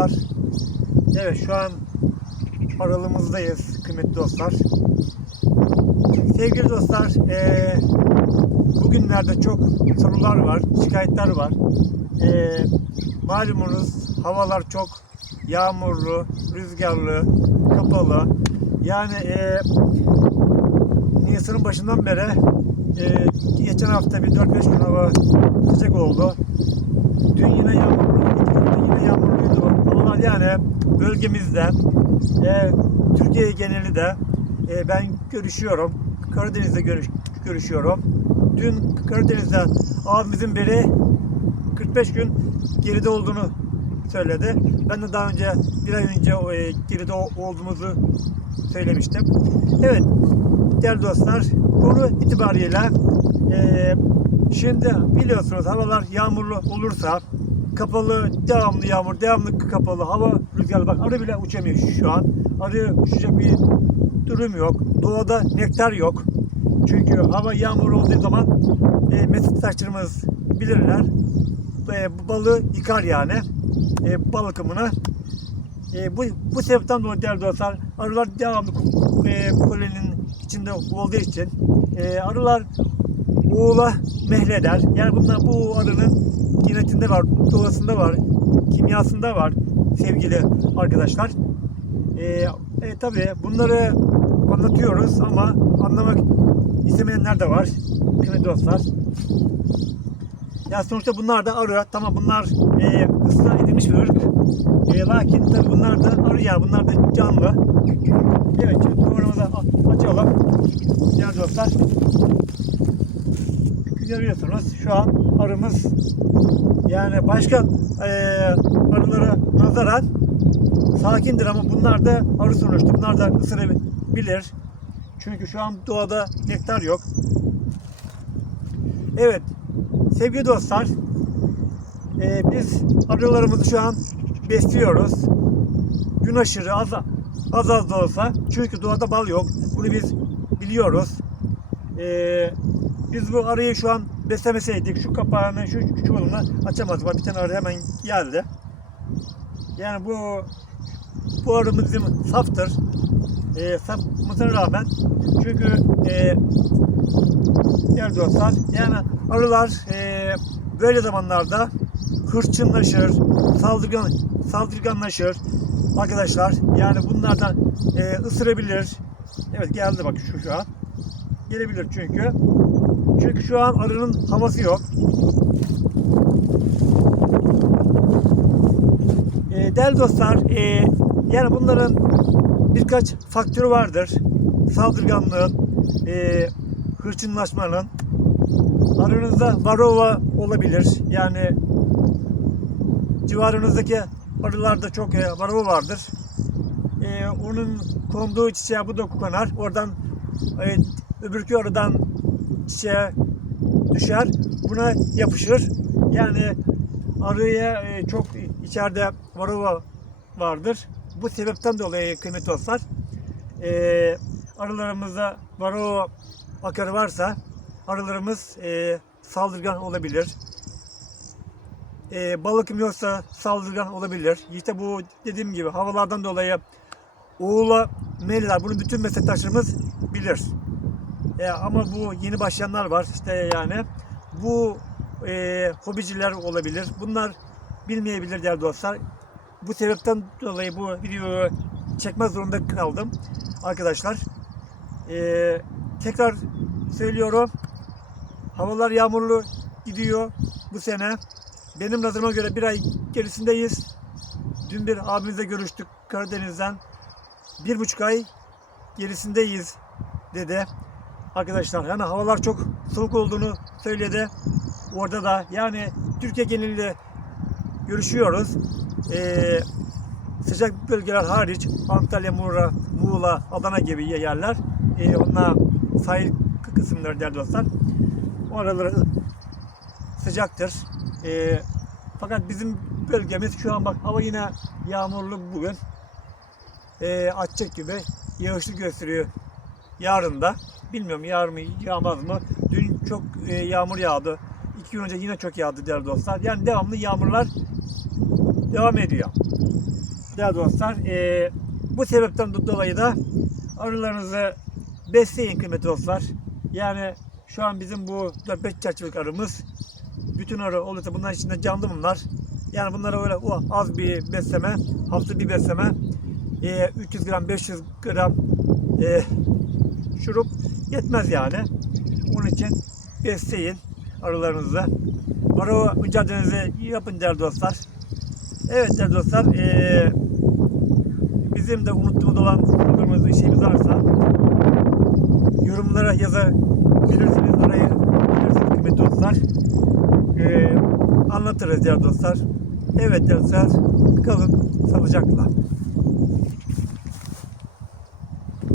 Merhabalar. Evet şu an aralığımızdayız kıymetli dostlar. Sevgili dostlar, eee, bugünlerde çok sorular var, şikayetler var. Eee malumunuz havalar çok yağmurlu, rüzgarlı, kapalı. Yani eee Nisan'ın başından beri eee, geçen hafta bir 4-5 gün hava sıcak oldu. Dün yine yağmurlu, dün yine yağmurluydu. Havalar yani bölgemizde, e, Türkiye geneli de e, ben görüşüyorum. Karadeniz'de görüş, görüşüyorum. Dün Karadeniz'de abimizin biri 45 gün geride olduğunu söyledi. Ben de daha önce bir ay önce e, geride olduğumuzu söylemiştim. Evet değerli dostlar konu itibariyle e, şimdi biliyorsunuz havalar yağmurlu olursa kapalı devamlı yağmur devamlı kapalı hava rüzgarı bak arı bile uçamıyor şu an. Arı uçacak bir durum yok. Doğada nektar yok. Çünkü hava yağmur olduğu zaman e, meslektaşlarımız bilirler. E, bu balığı yıkar yani e, bal akımını. E, bu, bu sebepten dolayı değerli dostlar arılar devamlı e, kolenin içinde olduğu için e, arılar oğula mehleder. Yani bunlar bu arının genetinde var, doğasında var, kimyasında var sevgili arkadaşlar. E, e, tabii bunları anlatıyoruz ama anlamak istemeyenler de var kıymetli dostlar. Ya sonuçta bunlar da arı. Tamam bunlar e, ıslah edilmiş bir ırk. E, lakin tabii bunlar da arı ya. Bunlar da canlı. Evet şimdi programımızı açalım. Değerli dostlar. Görüyorsunuz şu an arımız yani başka e, arılara nazaran sakindir ama bunlar da arı sonuçta. Bunlar da ısırabilir. Çünkü şu an doğada nektar yok. Evet sevgili dostlar e, biz arılarımızı şu an besliyoruz. Gün aşırı az, az az da olsa çünkü doğada bal yok. Bunu biz biliyoruz. E, biz bu arıyı şu an beslemeseydik şu kapağını şu çuvalını açamazdık. Bir tane arı hemen geldi. Yani bu bu arımız bizim saftır. E, sapmasına rağmen çünkü e, değerli dostlar. Yani arılar e, böyle zamanlarda hırçınlaşır, saldırgan saldırganlaşır arkadaşlar. Yani bunlardan e, ısırabilir. Evet geldi bak şu şu an. Gelebilir çünkü. Çünkü şu an arının havası yok. Değerli dostlar, e, yani bunların birkaç faktörü vardır. Saldırganlığın, e, hırçınlaşmanın, aranızda varroa olabilir. Yani civarınızdaki arılarda çok e, varroa vardır. E, onun konduğu çiçeğe bu da konar. Oradan e, öbürkü arıdan çiçeğe düşer. Buna yapışır. Yani arıya e, çok içeride varroa vardır. Bu sebepten dolayı kıymetli dostlar e, arılarımızda varroa akarı varsa arılarımız e, saldırgan olabilir. E, balık yoksa saldırgan olabilir. İşte bu dediğim gibi havalardan dolayı oğula meyliler bunu bütün meslektaşlarımız bilir. E, ama bu yeni başlayanlar var işte yani bu e, hobiciler olabilir. Bunlar bilmeyebilir değerli dostlar. Bu sebepten dolayı bu videoyu çekme zorunda kaldım arkadaşlar. E, tekrar söylüyorum. Havalar yağmurlu gidiyor bu sene. Benim nazarıma göre bir ay gerisindeyiz. Dün bir abimizle görüştük Karadeniz'den. Bir buçuk ay gerisindeyiz dedi. Arkadaşlar yani havalar çok soğuk olduğunu söyledi. Orada da yani Türkiye genelinde görüşüyoruz. Ee, sıcak bölgeler hariç Antalya, Muğla, Muğla, Adana gibi yerler. Ee, onlar sahil kısımları değerli dostlar. Oraları sıcaktır. Ee, fakat bizim bölgemiz şu an bak hava yine yağmurlu bugün. Ee, açacak gibi yağışlı gösteriyor yarın da. Bilmiyorum yağar mı yağmaz mı. Dün çok e, yağmur yağdı. İki gün önce yine çok yağdı değerli dostlar. Yani devamlı yağmurlar devam ediyor. değerli dostlar. Ee, bu sebepten dolayı da arılarınızı besleyin kıymetli dostlar. Yani şu an bizim bu 4-5 çerçevelik arımız bütün arı olursa bunların içinde canlı bunlar. Yani bunlara öyle o az bir besleme, hafta bir besleme, e, 300 gram, 500 gram e, şurup yetmez yani. Onun için besleyin arılarınızı. Arı mücadelenizi yapın değerli dostlar. Evet değerli dostlar, e, bizim de unuttuğumuz olan bir şeyimiz varsa yorumlara yazabilirsiniz, arayı bilirsiniz kıymetli dostlar. E, anlatırız değerli dostlar. Evet değerli dostlar, kalın sağlıcakla.